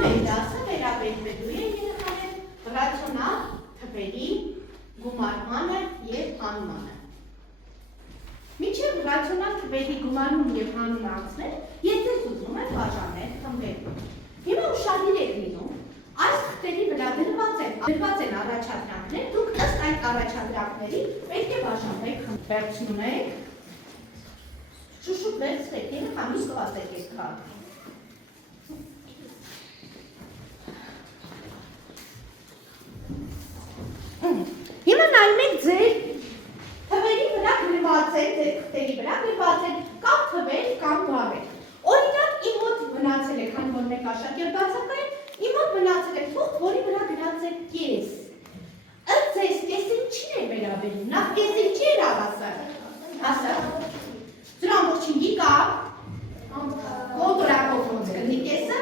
մեր դասը վերաբերվելու է երեխաներ ռացիոնալ թվերի գումարմանը և հանմանը։ Մինչև ռացիոնալ թվերի գումարում և հանումը անցնել, եթե ուզում եք բաժանել խմբերում։ Հիմա ուշադիր եք լինում, այս խտերի վրա դրված են առաջադրանքներ, դուք ըստ այդ առաջադրանքների պետք է բաժանեք խմբեր։ Վերցնում եք, շուշուկ վերցրեք, երեխաներ սպասեք եք քաղաք։ Հիմա նայում եք ձեր թվերի վրա գրված են, ձեր խտերի վրա գրված են կամ թվեր, կամ բառեր։ Օրինակ, իմ մոտ մնացել է, քանի որ մեկ աշակերտ բացակայ, իմ մոտ մնացել է թուղթ, որի վրա գրած է կես։ Ըստ ձեզ կեսին չի է վերաբերում, նախ կեսին չի էր ասել։ Ասել։ Ձեր ամբողջին գիկա, կոնտրակով ոնց կնի կեսը,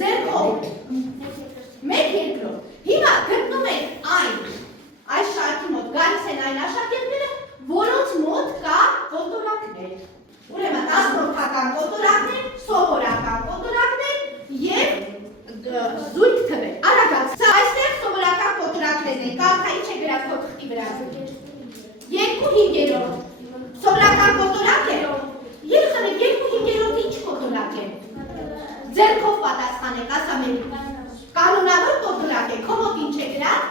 ձերքով, մեկ երկրով։ Հիմա գտնում եք այս շարքի մոտ գալիս են այն աշակերտները, որոնց մոտ կա կոտորակներ։ Ուրեմն 10-որդական կոտորակներ, սովորական կոտորակներ և զույգ թվեր։ Արագած, այստեղ սովորական կոտորակներն են, կարգա ինչ է գրած քո թղթի վրա։ 2/5 սովորական կոտորակ է։ Երեխաներ 2/5 ինչ կոտորակ է։ Ձեռքով պատասխանեք, ասա մեր կանոնավոր կոտորակ է, քո մոտ ինչ է գրած։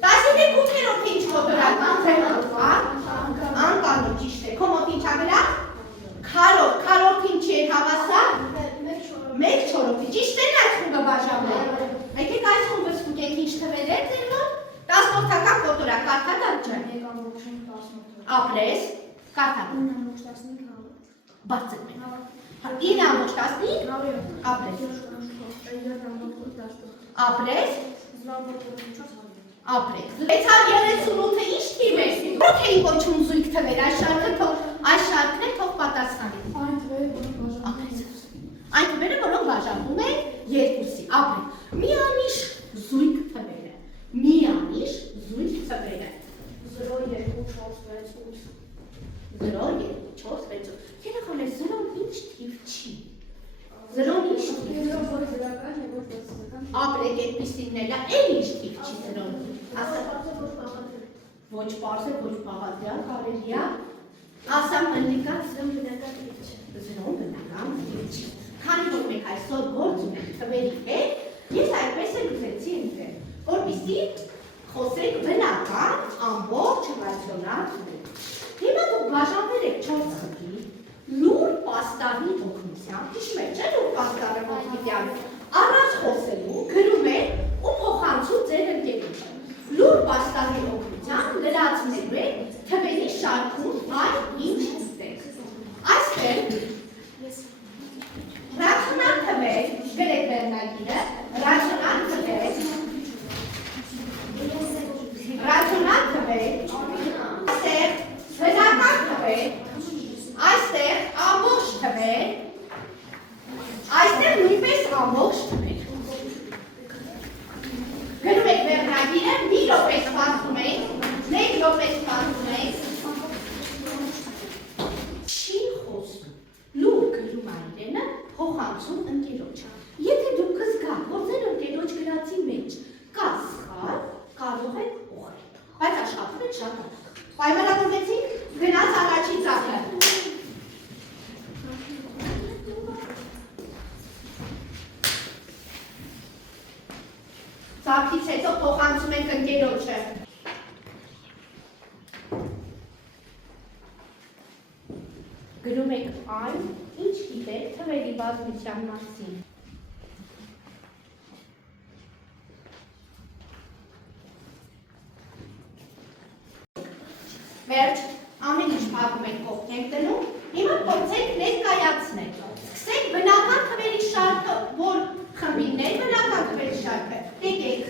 13/8 ինչ կոտորակ է, անկանոն ճիշտ է, քո մոտ ինչ է գրած։ Քառորդ ինչի է հավասար։ 1/4, ճիշտ է այս խումբը բաժանվել։ Եկեք այս խումբը սկսենք ինչ թվեր է ձեր մոտ։ 10-որդական կոտորակ, կարդա դարձան։ Ապրես, կարդա։ 9.15 բացեք մենք։ 9.15 ապրես։ Ապրես։ Ապրես։ 638-ը ինչ թիվ է։ Ո՞ր էին կոչում զույգ թվեր, այս շարքն է թող պատասխանի։ Այն թվերը, որոնք բաժանվում են երկուսի, ապրեք։ Միանիշ զույգ թվերը, միանիշ զույգ թվերը։ 0, 2, 4, 6, 8 0, 2, 4, 6, 8 Երեխաներ, 0-ն ինչ թիվ չի։ 0-ն ինչ թիվ ապրեք այդպիսինն էլ, էլ ինչ թիվ չի 0-ն։ Ոչ պարզ է, ոչ պաղադրյալ, կարելի է։ Ասամ մնիկան 0-ն բնական թիվ չի։ 0-ն բնական թիվ չի։ Քանի որ մենք այսօր գործում ենք թվերի հետ, ես այդպես էլ ուզեցի ընտրել, որպեսզի խոսենք բնական ամբողջ ռացիոնալ թվեր։ Հիմա դուք բաժանվել եք 4 խմբի, լուր պաստառի օգնությամբ, հիշում եք, չէ՞ լուր պաստառը ոնց պիտի անում, առաջ խոսելու, գրում եք ու փոխանցում ձեր ընկերոջը։ Լուր պաստառի օգնությամբ լրացնելու եք թվերի շարքում այն ինչ ուզեք։ Այստեղ ռացիոնալ թվեր, գրեք վերնագիրը, ռացիոնալ թվեր, այստեղ բնական թվեր, այստեղ ամբողջ թվեր, այստեղ նույնպես ամբողջ թվեր։ Գրում եք վերնագիրը, մի րոպե սպասում ենք, 1 րոպե սպասում ենք։ Չի խոսում, լուր գրում Արինեն փոխանցում ընկերոջը։ Եթե դուք զգաք, որ ձեր ընկերոջ գրածի մեջ կա սխալ, կարող եք ուղղել, բայց աշխատում եք շատ արագ։ Պայմանավորվեցինք, գնաց առաջի ծափը։ Ծափից հետո փոխանցում ենք ընկերոջը։ Գրում եք այն, ինչ գիտեք թվերի բազմության մասին։ Վերջ, ամեն ինչ փակում եք կողքնեք դնում, հիմա փորձեք ներկայացնել։ Սկսեք բնական թվերի շարքը, որ խմբինն է բնական թվերի շարքը, եկեք,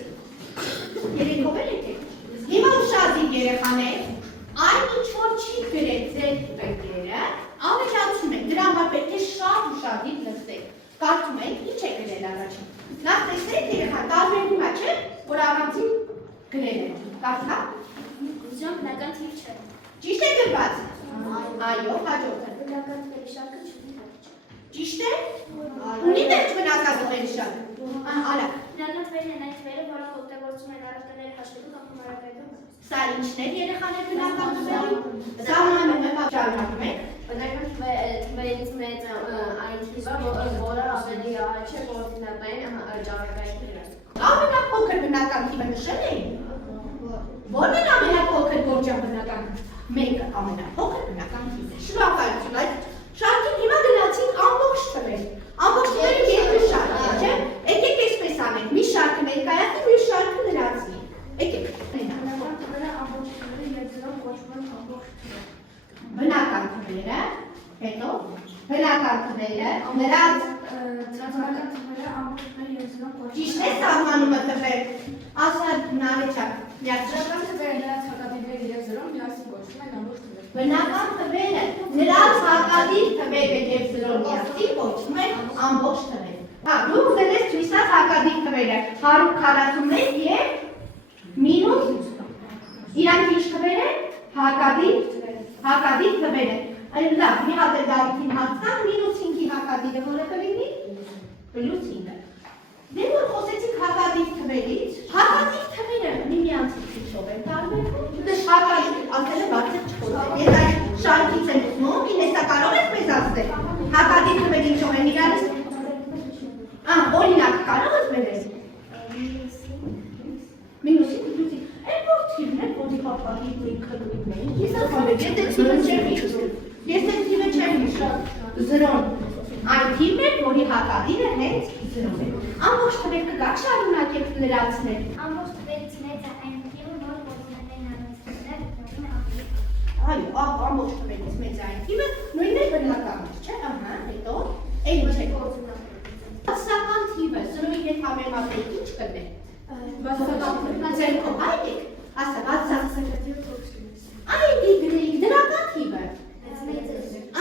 երեքով էլ եկեք։ Հիմա ուշադիր երեխաներ, այն ինչ որ չի գրել ձեր ընկերը, ավելացում եք, դրա համար պետք է շատ ուշադիր լսեք։ Կարդում եք, ինչ է գրել առաջին։ Նախ տեսեք երեխա, տարբերվում է, չէ՞, որ առանցին գրել եք։ Կարդա։ բնական թիվ չէ։ Ճիշտ է գրված։ Այո, հաջորդը։ Բնական թվերի շարքը չունի վերջ։ Ճիշտ է։ Ունի վերջ բնական թվերի շարքը։ Արա, Բնական թվերն են այն թվերը, որոնք օգտագործում են առարկաները հաշվելու կամ համարակայքում։ սա ինչն է երեխաներ բնական թվերի։ Սահմանում է շարունակում եք։ Բնական թվերից մեծ այն թիվը, որը ավելի առաջ է կոորդինատային ճառագայթի դրած։ Ամենափոքր բնական թիվը նշել եք։ Որն է ամենափոքր գործաբնական։ Մեկը ամենափոքր բնական թիվն է։ Շնորհակալություն, այդ շարքին հիմա գնացինք ամբողջ թվեր։ Ամբողջ թվերի երկու շարք է, չէ՞։ Եկեք այսպես անենք, մի շարքը ներկայացնի, մյուս շարքը լրացնի։ Եկեք։ Բնական թվերը ամբողջ թվերը եւ դրանք կոչվում են ամբողջ թվեր։ Բնական թվերը, հետո բնական թվերը, նրանց Բնական թվերը ամբողջ թվերը եւ դրանք կոչվում ճիշտ է սահմանումը տվել։ Ասա նարեչակ, միացրած թվերը նրանց հակադիպերը եւ զրոն միասին կոչվում են ամբողջ թվեր։ բնական թվերը, նրանց հակադիր թվերը եւ զրոն միասին կոչվում են ամբողջ թվեր։ Հա, դու ուզել ես ցույց տալ հակադիր թվերը 141 եւ մինուս իրանք ինչ թվեր են? Հակադիր թվեր են։ Այլ լավ, մի հատ է Դավիթին հարցնան մինուս 5-ի հակադիրը որը կլինի? Պլյուս 5-ը։ Դե որ խոսեցիք հակադիր թվերից, հակադիր թվերը միմյանցից ինչով են տարբերվում։ Դե հակադիր, ասել եմ բարձր չխոսել։ Ես այդ շարքից եմ ուզում, ինեսա կարող ես մեզ ասել։ Հակադիր թվերը ինչով են իրանց։ Օրինակ կարող ես մեզ։ Մինուսի, պլյուսի։ Այդ որ թիվն է, որի պապայի քրդույթն էին։ Ես ասում եմ, եթե թիվը չեմ հիշում։ Ես այդ թիվը չեմ հիշում։ Զրոն։ Այն թիվն է, որի հակադիրը հենց զրոն է։ Ամբողջ թվեր կգաք շարունակեք լրացնել։ Ամբողջ թվերից մեծը այն թիվը, որը կոորդինատային առանցքներ կոչվում են ամբողջ։ Այո, ամբողջ թվերից մեծ այն թիվը նույնն է բնականն է, չէ՞։ Ահա, հետո այն ինչ է կոորդինատային։ Բացասական թիվը զրոյի հետ համեմատել ինչ կլինի։ Բացասական ձերքով այդեք, ասա բացասական թիվը այդ դիգրեիք դրական թիվը։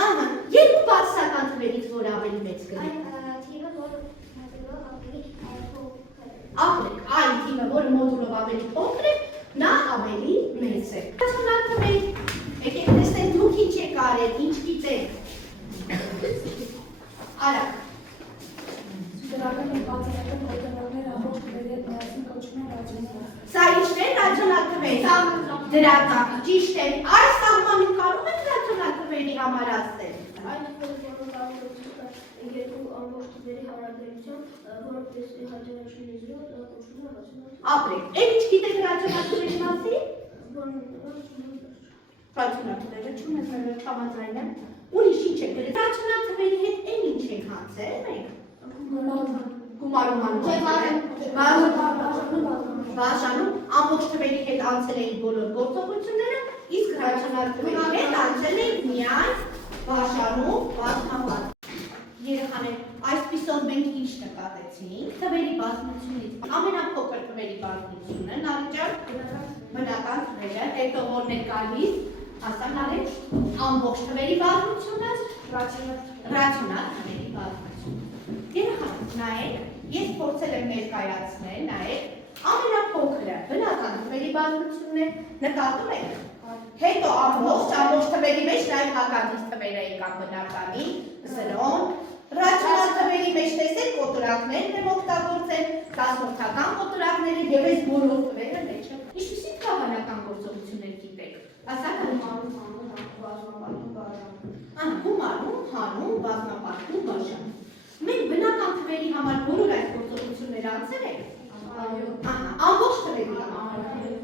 Ահա, երկու բացասական թվերից որ ավելի մեծ կլինի։ Ապրեք, այն թիվը, որը մոդուլով ավելի փոքր է, նա ավելի մեծ է։ Ռացիոնալ թվեր, եկեք տեսնենք դուք ինչ եք արել, ինչ գիտեք։ Արա։ Դրական եւ բացասական կոորդինատները ամբողջ թվերի հետ միասին կոչվում են ռացիոնալ։ Սա ինչն է ռացիոնալ թվեր։ Դրական, ճիշտ է։ Այս սահմանում կարող եք ռացիոնալ թվերի համար ասել։ Այն թվերը, որոնք արտադրություն երկու ամբողջ թվերի հարաբերություն, որպես հաջողություն զրո, դա կոչվում է ռացիոնալ։ Ապրեք, այդ ինչ գիտեք ռացիոնալ թվերի մասին։ Ռացիոնալ թվերը չունեք համաձայն եմ։ Ուրիշ ինչ եք գրել։ Ռացիոնալ թվերի հետ այն ինչ եք հացել մենք։ Գումարում բաժանում ամբողջ թվերի հետ անցել էին բոլոր գործողությունները, իսկ ռացիոնալ թվերի հետ անցել էին միայն բաժանում բազմապատ։ Երեխաներ, այսպիսով մենք ինչ նկատեցինք թվերի բազմությունից ամենափոքր թվերի բազմությունը, նարեջան բնական թվերը, հետո որն է գալիս, ասա նարեջ, ամբողջ թվերի բազմությունը, ռացիոնալ թվերի բազմությունը։ Երեխաներ, նայեք, ես փորձել եմ ներկայացնել, նայեք, ամենափոքրը բնական թվերի բազմությունն է, նկատում եք։ Հետո ամբողջ թվերի մեջ նաև հակադիր թվերը եկան բնականի, զրոն, ռացիոնալ թվերի մեջ տեսեք կոտորակներն եմ օգտագործել, դասորդական կոտորակները եւ այս բոլոր թվերը մեջը։ Ինչպիսի քաղաքական գործողություններ գիտեք։ Ասա գումարում, հանում, բազմապատկում, բաժանում։ Մենք բնական թվերի համար բոլոր այս գործողությունները անցել ենք։ Այո։ Ահա, ամբողջ թվերի համար։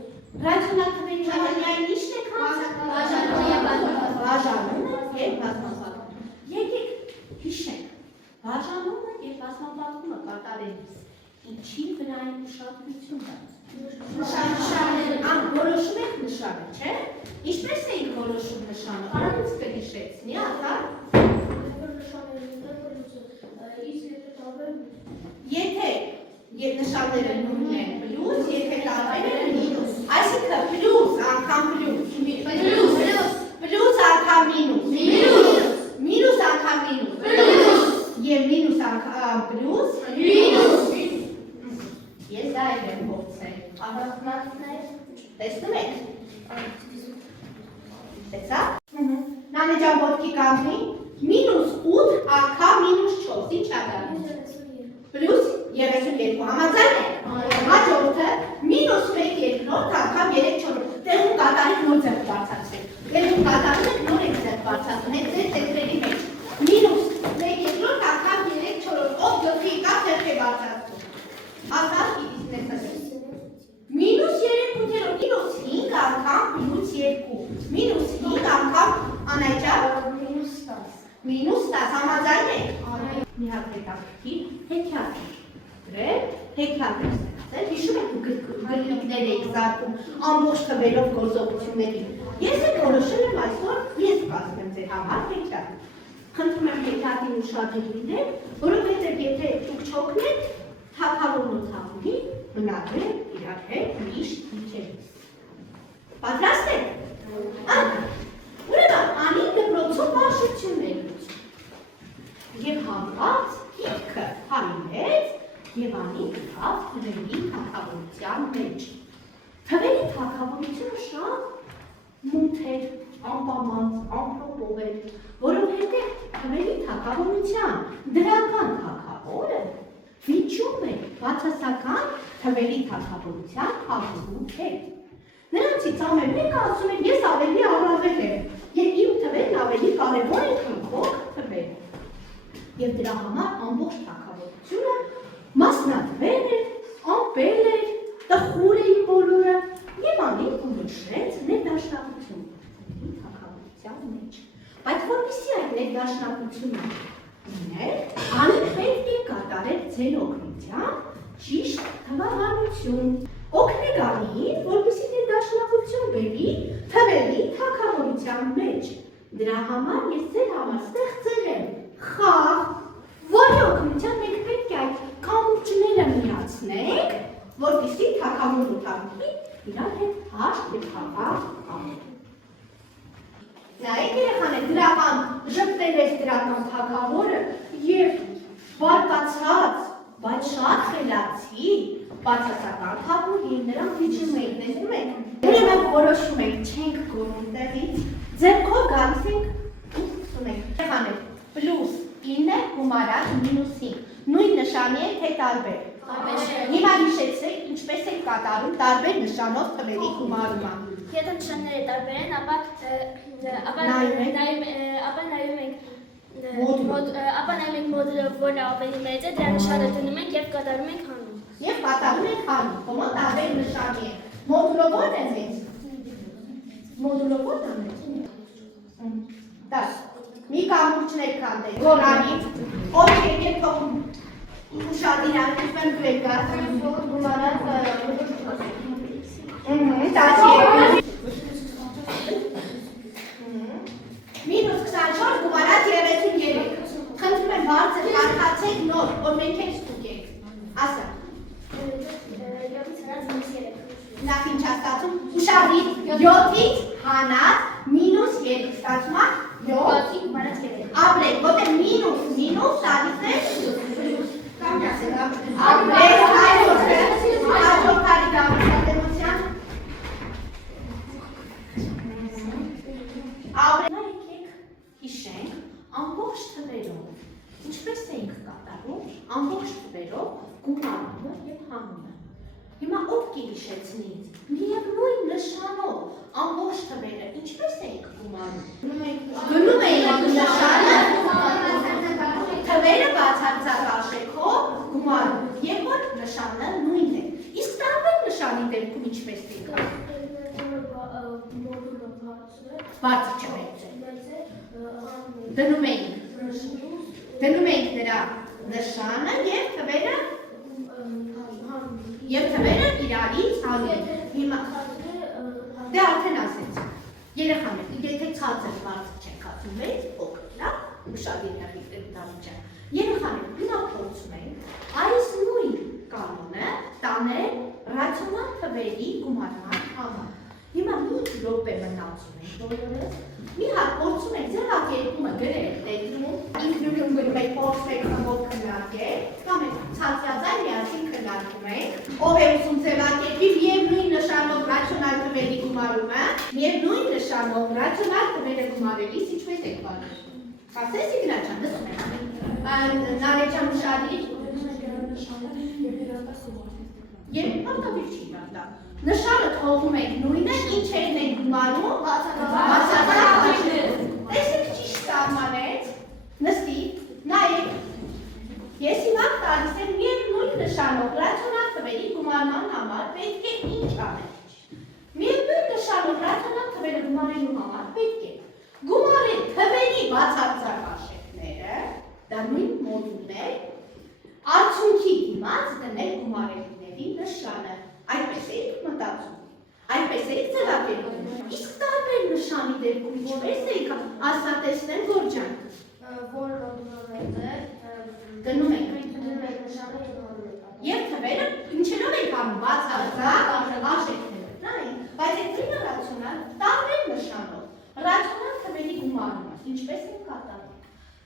Ռացիոնալ թվերի համար միայն ի՞նչն եք անցել։ Բաժանումը եւ բազմապատկումը։ Եկեք հիշենք։ Բաժանումը եւ բազմապատկումը կատարելիս ինչի վրա են ուշադրությունը։ Որոշում եք նշանը, չէ՞։ Ինչպես էիք որոշում նշանը։ Արամից կհիշեցնի, ասա։ Եթե նշանները նույնն են պլյուս, եթե տարբեր են մինուս։ Այսինքն պլյուս անգամ պլյուս, պլյուս անգամ մինուս, մինուս անգամ մինուս, եւ մինուս անգամ պլյուս, ես դա եմ փորձել։ Տեսնում եք։ Տեսա։ Նանեջան ոտքի կանգնի, մինուս 8 անգամ մինուս 4, ինչ ա գալիս։ Պլյուս 32, 2 համաձայն եք։ Հաջորդը մինուս 1 երկրորդ անգամ 3 4 տեղում կատարեք նոր ձեռք բարձրացրեք։ Տեղում կատարում եք նոր եք ձեռք բարձրացնում եք ձեր ձեռքերի մեջ։ Մինուս 1 երկրորդ անգամ 3 4 ով գլխի կա ձեռք է բարձրացնում։ Ասած գիտիսն եք մինուս 3 ութերով մինուս 5 անգամ մինուս 2 մինուս 5 անգամ անայջար մինուս 10 համաձայն եք։ Մի հատ հետաքրքիր հեքիաթ գրել, հեքիաթ ստեղծել, հիշում եք գրքներ եք զարդում ամբողջ թվերով գործողությունների։ Ես եք որոշել եմ այսօր ես կազմեմ ձեր համար հեքիաթ։ Խնդրում եմ հեքիաթին ուշադիր լինել, որովհետև եթե դուք չօգնեք, թագավորն ու թագուհին մնացել իրար հետ միշտ իջերից։ Պատրաստ եք։ Ուրեմն անի դպրոցում բարձրություններ և հանկարծ ինքը հայրեց և անի գտավ թվերի թագավորության մեջ։ Թվերի թագավորությունը շատ մութ էր, անպամանծ, ամփոփող էր, որովհետև թվերի թագավորության դրական թագավորը վիճում է բացասական թվերի թագավորության թագուհու հետ։ Նրանցից ամեն մեկը ասում է, ես ավելի առավել եմ, և իմ թվերն ավելի կարևոր են, քան քո թվերը։ Եվ դրա համար ամբողջ թագավորությունը մասնատվել էր, ամպել էր, տխուր էին բոլորը, և անին ու նշեց ներդաշնակություն թագավորության մեջ։ Բայց որպեսզի այդ ներդաշնակությունը լիներ, անին պետք է կատարել ձեր օգնությամբ ճիշտ թվահանություն։ Օգնեք անին, որպեսզի ներդաշնակություն բերի թվերի թագավորության մեջ։ Դրա համար ես ձեր համար ստեղծել եմ խաղ, որի օգնությամբ մենք պետք է այդ կամուրջները միացնենք, որպեսզի թագավորն ու թագուհին իրար հետ հաշտ և խաղաղ անեն։ Նայեք երեխաներ, դրական ժպտել էր դրական թագավորը և բարկացած, բայց շատ խելացի, բացասական թագուհին նրանք վիճում էին, տեսնում եք։ Ուրեմն որոշում ենք, չենք գոռում տեղից, ձեռքով գալիս ենք ու սկսում ենք։ Երեխաներ, պլյուս 9 գումարած մինուս 5, նույն նշանի է, թե տարբեր։ Հիմա հիշեցեք, ինչպես եք կատարում տարբեր նշանով թվերի գումարումը։ Եթե նշանները տարբեր են, ապա նայում ենք մոդուլը, որն ավելի մեծ է, դրա նշանը դնում ենք և կատարում ենք հանում։ Եվ կատարում ենք հանում, ոնց տարբեր նշանի է։ Մոդուլը ո՞րն է մեծ։ Մոդուլը ո՞րն է մեծ։ Դաշ, մի կամուրջն եք կանտել, գոնանի, ովքեր եք թողում ուշադիր անգրիվեն դուեք գարդում, գումարած մինուս 24 գումարած 33, խնդրում եմ բարձր կարդացեք նոր, որ մենք ենք ստուգենք, ասա։ Նախ ինչ աստացում, ուշադիր 7-ից հանած մինուս 3, ստացում է 7-ի գումարած 3, ապրեք, ոտե մինուս տալիս է հիշենք ամբողջ թվերով ինչպես էինք կատարում ամբողջ թվերով գումարումը և հանումը։ Հիմա ով կհիշեցնի միևնույն նշանով ամբողջ թվերը ինչպես էինք գումարում։ Գնում էինք նշանը թվերը բացարձակ արժեքով գումարում, և որ նշանը նույնն է։ Իսկ տարբեր նշանի դեպքում ինչպես եք։ Բարձր չմեծ է։ Դնում էինք նրա նշանը և թվերը իրարից հանում։ Հիմա դե արդեն ասեց։ Երեխաներ, եթե ցածր բարձր չենք ասում մեծ, փոքր, ուշադիր եղեք դառնա։ Երեխաներ, հիմա փորձում ենք այս նույն կանոնը տանել ռացիոնալ թվերի գումարման համար։ Հիմա մի րոպե մնացում ենք բոլորս, մի հատ փորձում ենք ձևակերպումը գրել տեքստում, ինքնուրույն գրում եք փորձում եք խմբով քննարկել, կամ եք ցածրաձայն միասին քննարկում եք, ով է ուզում ձևակերպի միևնույն նշանով ռացիոնալ թվերի գումարումը, միևնույն նշանով ռացիոնալ թվերը գումարելիս ինչպես եք բաժանում։ Ասես Իգնատ ջան, լսում եք։ Նարեկ ջան ուշադիր։ Եվ հատկապես չի դատա։ Նշանը թողում եք նույնը, ինչերն են գումարում, բացարձակ։ Տեսեք ճիշտ սահմանեց, նստի, նայեք։ Ես հիմա տալիս եմ միևնույն նշանով ռացիոնալ թվերի գումարման համար պետք է ինչ անել։ Միևնույն նշանով ռացիոնալ թվերը գումարելու համար պետք է գումարել թվերի բացարձակ արժեքները, դա նույն մոդուլն է, արդյունքի դիմաց դնել գումարելիների նշանը։ Այդպես էիք մտածում, այդպես էիք ձևակերպում։ Իսկ տարբեր նշանի դեպքում ինչպես էիք ասատեսնեն գործանք։ Որը մոդուլը է, Գնում եք դնում եք նշանը եւ մոդուլը։ եւ թվերը ինչերով եք անում բացարձակ արժեքները։ Նայեք, բայց այդ նույնը ռացիոնալ տարբեր նշանով ռացիոնալ թվերի գումարումը ինչպես են կատարվում։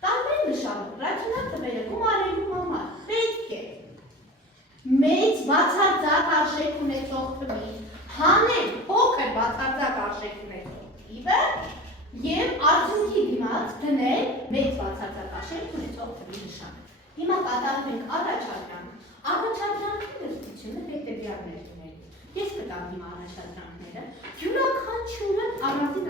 Տարբեր նշանով ռացիոնալ թվերը գումարելու համար պետք է մեծ բացարձակ արժեք ունեցող թվի հանել փոքր բացարձակ արժեք ունեցող թիվը եւ արդյունքի դիմաց դնել մեծ բացարձակ արժեք ունեցող թվի նշանը։ Հիմա կատարում ենք առաջադրանք։ Առաջադրանքի լրացությունը հետևյալներն են։ Ես կտամ հիմա առաջադրանքները։ Յուրաքանչյուրը առանձին